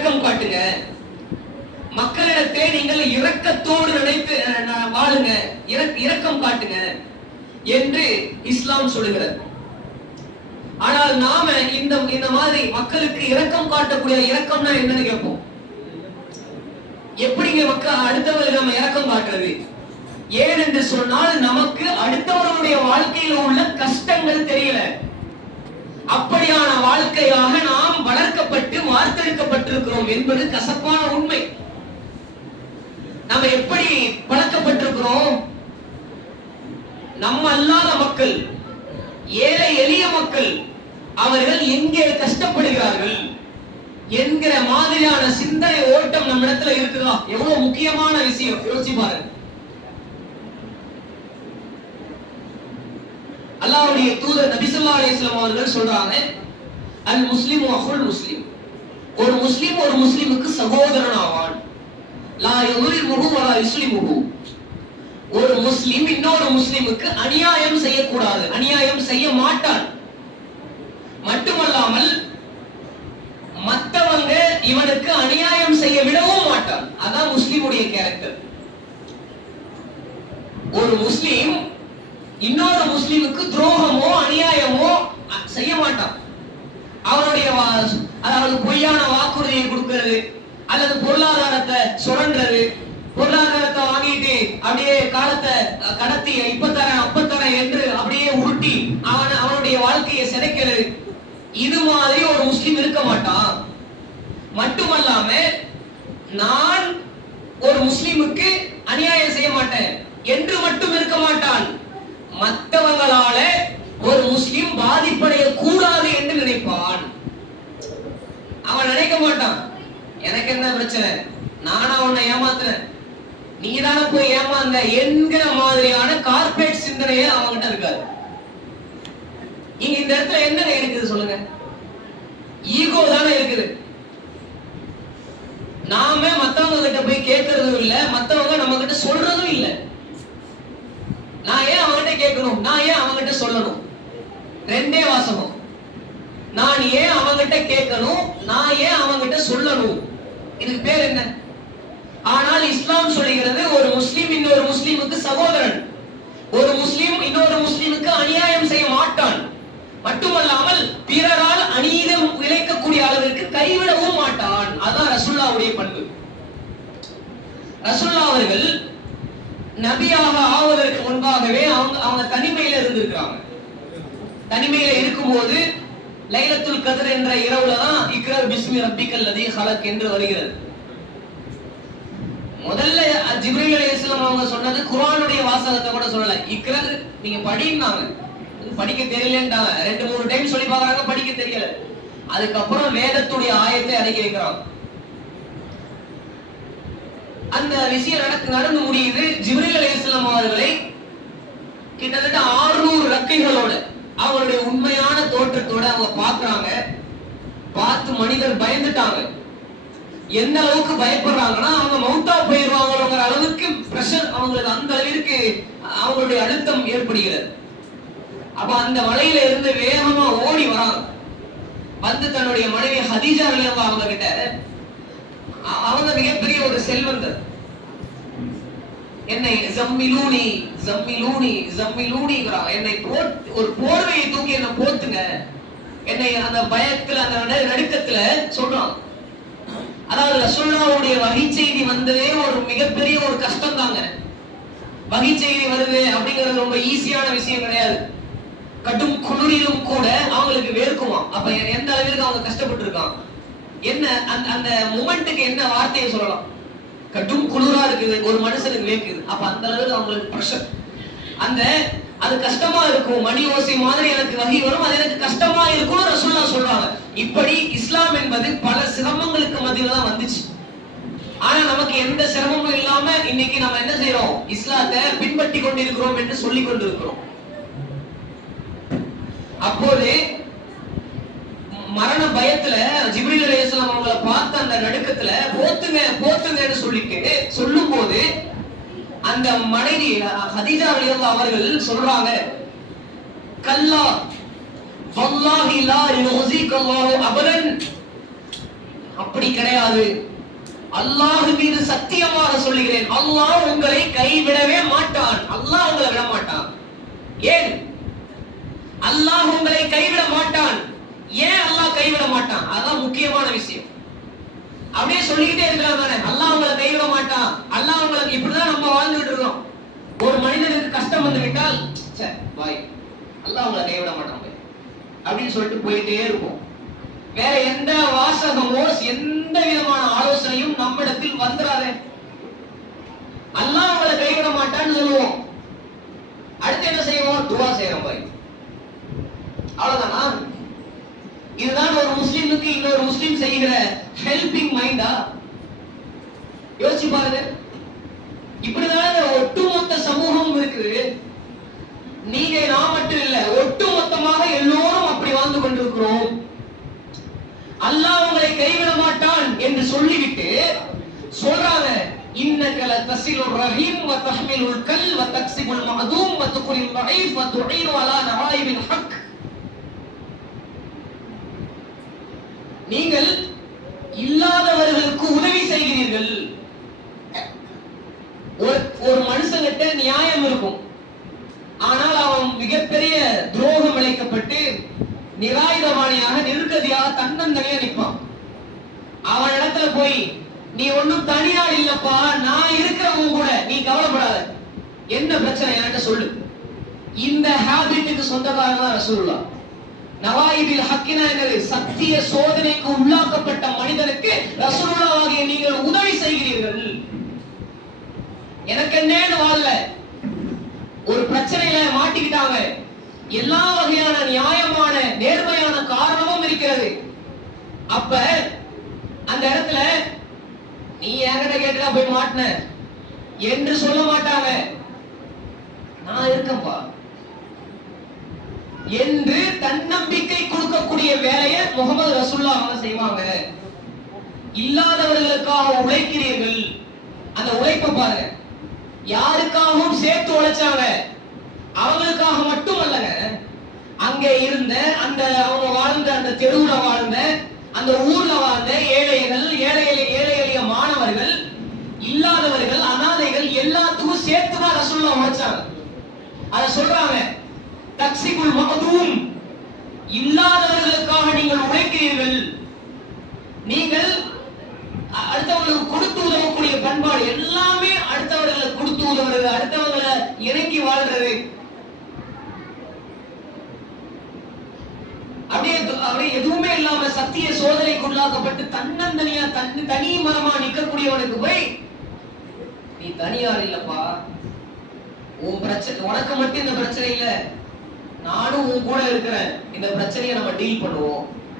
இரக்கம் காட்டுங்க. மக்களிடத்தை நீங்கள் இரக்கத்தோடு நினைத்து வாழுங்க. இரக்கம் காட்டுங்க என்று இஸ்லாம் சொல்லுகிறது. ஆனால் நாம இந்த இந்த மாதிரி மக்களுக்கு இரக்கம் காட்டக்கூடிய இரக்கம்னா என்னன்னு கேட்போம். எப்படிங்க மக்கள் அடுத்தவர்கள் நம்ம இரக்கம் காட்டுறது? ஏன் என்று சொன்னால் நமக்கு அடுத்தவருடைய வாழ்க்கையில உள்ள கஷ்டங்கள் தெரியல. அப்படியான வாழ்க்கையாக நாம் வளர்க்கப்பட்டு வார்த்தெடுக்கப்பட்டிருக்கிறோம் என்பது கசப்பான உண்மை. நம்ம எப்படி பழக்கப்பட்டிருக்கிறோம்? நம்ம அல்லாத மக்கள் ஏழை எளிய மக்கள் அவர்கள் எங்கே கஷ்டப்படுகிறார்கள் என்கிற மாதிரியான சிந்தனை ஓட்டம் நம்ம இடத்துல இருக்குதா? எவ்வளவு முக்கியமான விஷயம் யோசிச்சு பாருங்க. அல்லாவுடைய தூதர் நபிசல்லா அலிஸ்லாம் அவர்கள் சொல்றாங்க அல் முஸ்லிம் அஹுல் முஸ்லிம். ஒரு முஸ்லிம் ஒரு முஸ்லிமுக்கு சகோதரன் ஆவான் லா யுலிமுஹு வலா முகு ஒரு முஸ்லிம் இன்னொரு முஸ்லிமுக்கு அநியாயம் செய்யக்கூடாது அநியாயம் செய்ய மாட்டான். மட்டுமல்லாமல் மற்றவங்க இவனுக்கு அநியாயம் செய்ய விடவும் மாட்டான். அதான் முஸ்லிமுடைய கேரக்டர் ஒரு முஸ்லிம் இன்னொரு முஸ்லீமுக்கு துரோகமோ அநியாயமோ செய்ய மாட்டான். அவனுடைய வா- அதாவது பொய்யான வாக்குறுதியை கொடுக்கிறது அல்லது பொருளாதாரத்தை சுரண்டது பொருளாதாரத்தை வாங்கிட்டு அப்படியே காலத்தை கடத்தி இப்ப தரேன் அப்ப என்று அப்படியே உருட்டி அவன் அவனுடைய வாழ்க்கையை சிதைக்கிறது. இது மாதிரி ஒரு முஸ்லீம் இருக்க மாட்டான். மட்டுமல்லாம நான் ஒரு முஸ்லீமுக்கு அநியாயம் செய்ய மாட்டேன். என்று மட்டும் இருக்க மாட்டான். மற்றவங்களால ஒரு முஸ்லிம் பாதிப்படைய கூடாது என்று நினைப்பான். அவன் நினைக்க மாட்டான். எனக்கு என்ன பிரச்சனை? நானா உன்னை ஏமாத்துறேன். நீ தானே போய் ஏமாந்த என்கிற மாதிரியான கார்ப்பரேட் சிந்தனையே அவன்கிட்ட இருக்காது. இங்க இந்த இடத்துல என்ன இருக்குது சொல்லுங்க. ஈகோ தானே இருக்குது. நாம மத்தவங்க கிட்ட போய் கேட்கறதும் இல்ல மத்தவங்க நம்ம கிட்ட சொல்றதும் இல்ல. நான் ஏன் கேட்கணும். நான் ஏன் அவங்கிட்ட சொல்லணும்? ரெண்டே வாசகம். நான் ஏன் அவங்கிட்ட கேட்கணும்? நான் ஏன் அவங்கிட்ட சொல்லணும்? இதுக்கு பேர் என்ன? ஆனால் இஸ்லாம் சொல்லுகிறது ஒரு முஸ்லீம் இன்னொரு முஸ்லீமுக்கு சகோதரன். ஒரு முஸ்லீம் இன்னொரு முஸ்லீமுக்கு அநியாயம் செய்ய மாட்டான். மட்டுமல்லாமல் பிறரால் அநீதம் இழைக்கக்கூடிய அளவிற்கு கைவிடவும் மாட்டான். அதான் ரசுல்லாவுடைய பண்பு. ரசுல்லா அவர்கள் நபியாக ஆவதற்கு முன்பாகவே அவங்க அவங்க தனிமையில இருந்திருக்காங்க தனிமையில இருக்கும்போது லைலத்துல் கதிர் என்ற இரவுல தான் இக்ரர் பிஸ்மி ரப்பிக்கல் நதி ஹலக் என்று வருகிறது. முதல்ல ஜிப்ரீல் அலைஹிஸ்ஸலாம் அவங்க சொன்னது குர்ஆனுடைய வாசகத்தை கூட சொல்லல. இக்ரர் நீங்க படின்னாங்க. படிக்க தெரியலன்றாங்க ரெண்டு மூணு டைம் சொல்லி பார்க்கறாங்க படிக்க தெரியல. அதுக்கப்புறம் வேதத்துடைய ஆயத்தை அடக்கி வைக்கிறாங்க. அந்த விஷயம் நடக்கு நடந்து முடியுது ஜிப்ரீல் அலைஹிஸ்ஸலாம் அவர்களை கிட்டத்தட்ட 600 ரெக்கைகளோட அவங்களுடைய உண்மையான தோற்றத்தோட அவங்க பார்க்கறாங்க பார்த்து மனிதர் பயந்துட்டாங்க. எந்த அளவுக்கு பயப்படுறாங்கன்னா அவங்க மவுத்தா போயிடுவாங்களோங்கிற அளவுக்கு பிரஷர் அவங்களுக்கு அந்த அளவிற்கு அவங்களுடைய அழுத்தம் ஏற்படுகிறது. அப்ப அந்த மலையில இருந்து வேகமா ஓடி வராங்க. வந்து தன்னுடைய மனைவி ஹதீஜா ரலியல்லாஹு அவங்க கிட்ட அவங்க மிகப்பெரிய ஒரு செல்வந்தர் என்னை ஜம்மிலூனி ஜம்மிலூனி ஜம்மிலூனிங்கிறான் என்னை போட் ஒரு போர்வையை தூக்கி என்னை போத்துங்க. என்னை அந்த பயத்துல அந்த நடுக்கத்துல சொல்றான். அதாவது ரசூலுல்லாவுடைய வகை செய்தி வந்ததே ஒரு மிகப்பெரிய ஒரு கஷ்டம் தாங்க வகை செய்தி வருது அப்படிங்கிறது ரொம்ப ஈஸியான விஷயம் கிடையாது. கடும் குளிரிலும் கூட அவங்களுக்கு வேர்க்குமா அப்ப எந்த அளவிற்கு அவங்க கஷ்டப்பட்டு இருக்கான் என்ன அந்த அந்த மொமெண்ட்டுக்கு என்ன வார்த்தையை சொல்லலாம்? கடும் குளிரா இருக்குது ஒரு மனுஷனுக்கு வேர்க்குது. அப்ப அந்த அளவுக்கு அவங்களுக்கு ப்ரெஷர் அந்த அது கஷ்டமா இருக்கும். மணி ஓசை மாதிரி எனக்கு வகை வரும். அது எனக்கு கஷ்டமா இருக்கும் ரசூல்லா சொல்றாங்க. இப்படி இஸ்லாம் என்பது பல சிரமங்களுக்கு மத்தியில தான் வந்துச்சு. ஆனா நமக்கு எந்த சிரமமும் இல்லாம இன்னைக்கு நம்ம என்ன செய்யறோம் இஸ்லாத்தை பின்பற்றி கொண்டிருக்கிறோம் என்று சொல்லிக் கொண்டிருக்கிறோம். அப்போது மரண பயத்துல ஜிப்ரில் அலைஹிஸ்ஸலாம் அவங்கள பார்த்த அந்த நடுக்கத்துல போத்துங்க போத்துங்கன்னு சொல்லிட்டு சொல்லும் போது அந்த மனைவி ஹதீஜா ரலியல்லாஹு அவர்கள் சொல்றாங்க கல்லா வல்லாஹி லா யுஸிக அல்லாஹு அபதன். அப்படி கிடையாது. அல்லாஹ் மீது சத்தியமாக சொல்லுகிறேன் அல்லாஹ் உங்களை கைவிடவே மாட்டான். அல்லாஹ் உங்களை விட மாட்டான். ஏன்? அல்லாஹ் உங்களை கைவிட மாட்டான். ஏன் அல்லாஹ் கைவிட மாட்டான்? அதான் முக்கியமான விஷயம். அப்படியே சொல்லிக்கிட்டே இருக்கலாம் தானே? அல்லாஹ் உங்களை கைவிட மாட்டான். அல்லாஹ் உங்களுக்கு இப்படிதான் நம்ம வாழ்ந்துட்டு இருக்கோம். ஒரு மனிதனுக்கு கஷ்டம் வந்து விட்டால் சே பாய் அல்லாஹ் உங்களை கைவிட மாட்டான் பாய். அப்படின்னு சொல்லிட்டு போயிட்டே இருப்போம். வேற எந்த வாசகமோ எந்த விதமான ஆலோசனையும் நம்மிடத்தில் வந்துடாதே அல்லாஹ் உங்களை கைவிட மாட்டான்னு சொல்லுவோம். அடுத்து என்ன செய்வோம்? துவா செய்யறோம் பாய். அவ்வளவுதானா. இதுதான் ஒரு முஸ்லிமுக்கு இன்னொரு முஸ்லிம் செய்கிற ஹெல்பிங் மைண்டா யோசிச்சு பாருங்க இப்படிதான் ஒட்டுமொத்த சமூகம் இருக்குது நீங்க நான் மட்டும் இல்ல ஒட்டுமொத்தமாக எல்லோரும் அப்படி வாழ்ந்து கொண்டிருக்கிறோம் அல்லாஹ் உங்களை கைவிட மாட்டான் என்று சொல்லிவிட்டு சொல்றாங்க இன்னக லதசிலு ரஹீம் வ தஹ்மிலுல் கல் வ தக்ஸிபுல் மஅதூம் வ துக்ரில் ضعيف வ துஈனு அலா நவாயிபில் ஹக் உதவி ஒரு ஒரு மனுஷங்கிட்ட நியாயம் இருக்கும். ஆனால் அவன் மிகப்பெரிய துரோகம் இழைக்கப்பட்டு நிராயுதவாணியாக நிருக்கதியாக தன்னந்தனியா நிற்பான். அவன் இடத்துல போய் நீ ஒன்னும் தனியாள் இல்லப்பா நான் இருக்கிறவங்க கூட நீ கவலைப்படாத. என்ன பிரச்சனை என்கிட்ட சொல்லு. இந்த ஹேபிட்டுக்கு சொந்தக்காரன் தான் ரசூல்லா நவாயிபில் ஹக்கினா என்னது சத்திய சோதனைக்கு உள்ளாக்கப்பட்ட மனிதனுக்கு ரசூலாவாகிய நீங்கள் உதவி செய்கிறீர்கள். எனக்கு என்னன்னு வாழல. ஒரு பிரச்சனையில மாட்டிக்கிட்டாங்க. எல்லா வகையான நியாயமான நேர்மையான காரணமும் இருக்கிறது. அப்ப அந்த இடத்துல நீ என்கிட்ட கேட்டுதான் போய் மாட்டின. என்று சொல்ல மாட்டாங்க. நான் இருக்கேன்பா. என்று தன்னம்பிக்கை கொடுக்கக்கூடிய வேலையை முகமது ரசுல்லா அவங்க செய்வாங்க. இல்லாதவர்களுக்காக உழைக்கிறீர்கள். அந்த உழைப்பை பாருங்க. யாருக்காகவும் சேர்த்து உழைச்சாங்க அவங்களுக்காக மட்டும் அல்லங்க அங்கே இருந்த அந்த அவங்க வாழ்ந்த அந்த தெருவுல வாழ்ந்த அந்த ஊர்ல வாழ்ந்த ஏழைகள் ஏழை ஏழை எளிய மாணவர்கள் இல்லாதவர்கள் அனாதைகள் எல்லாத்துக்கும் சேர்த்து தான் உழைச்சாங்க. அத சொல்றாங்க. தக்சிகுல் மகதூம். இல்லாதவர்களுக்காக நீங்கள் உழைக்கிறீர்கள். நீங்கள் அடுத்தவர்களுக்கு கொடுத்து உதவக்கூடிய பண்பாடு எல்லாமே அடுத்தவர்களை கொடுத்து உதவுறது அடுத்தவர்களை இறக்கி வாழ்றது. அப்படியே அப்படியே எதுவுமே இல்லாம சத்திய சோதனைக்கு உள்ளாக்கப்பட்டு தன்னந்தனியா தனி தனி மரமா நிக்கக்கூடியவனுக்கு போய் நீ தனியார் இல்லப்பா. உன் பிரச்சனை உனக்கு மட்டும் இந்த பிரச்சனை இல்லை. நானும் உன் கூட இருக்கிறேன் இந்த பிரச்சனையை நம்ம டீல் பண்ணுவோம்.